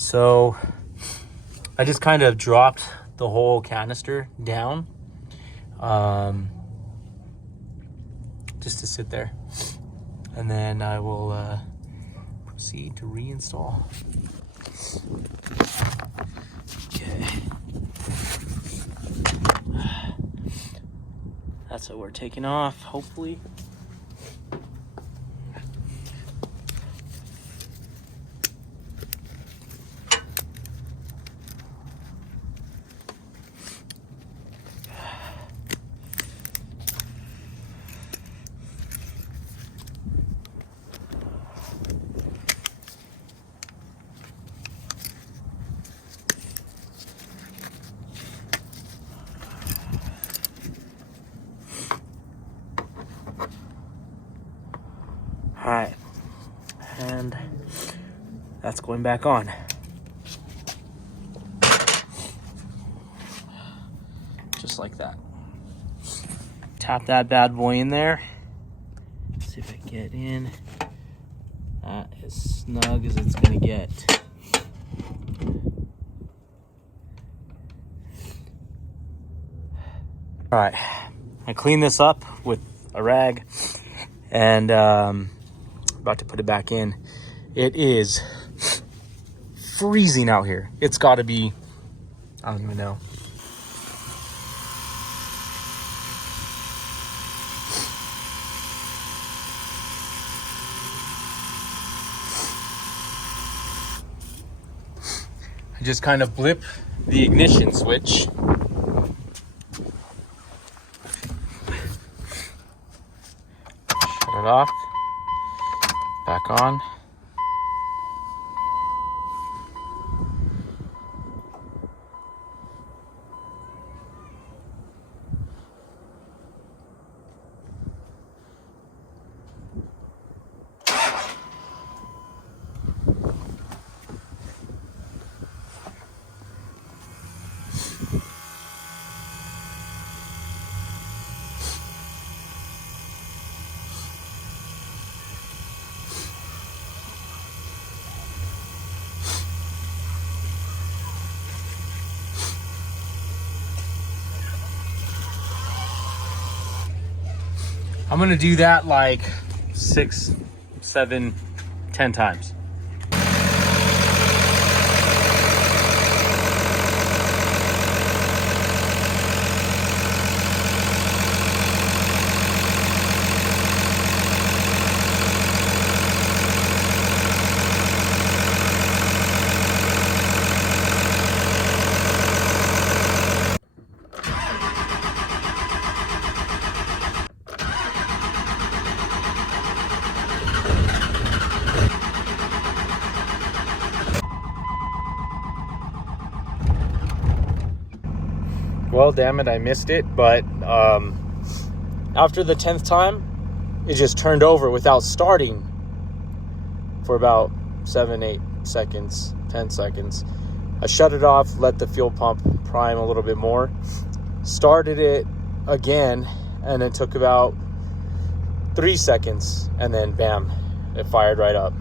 So I just kind of dropped the whole canister down just to sit there. And then I will proceed to reinstall. Okay. That's what we're taking off, hopefully. All right, and that's going back on. Just like that. Tap that bad boy in there. See if I can get in. That is snug as it's gonna get. All right, I clean this up with a rag and about to put it back in. It is freezing out here. It's got to be, I don't even know. I just kind of blip the ignition switch. Shut it off. Back on. I'm gonna do that like 6, 7, 10 times. Well, damn it, I missed it, but after the 10th time, it just turned over without starting for about 7, 8 seconds, 10 seconds. I shut it off, let the fuel pump prime a little bit more, started it again, and it took about 3 seconds, and then bam, it fired right up.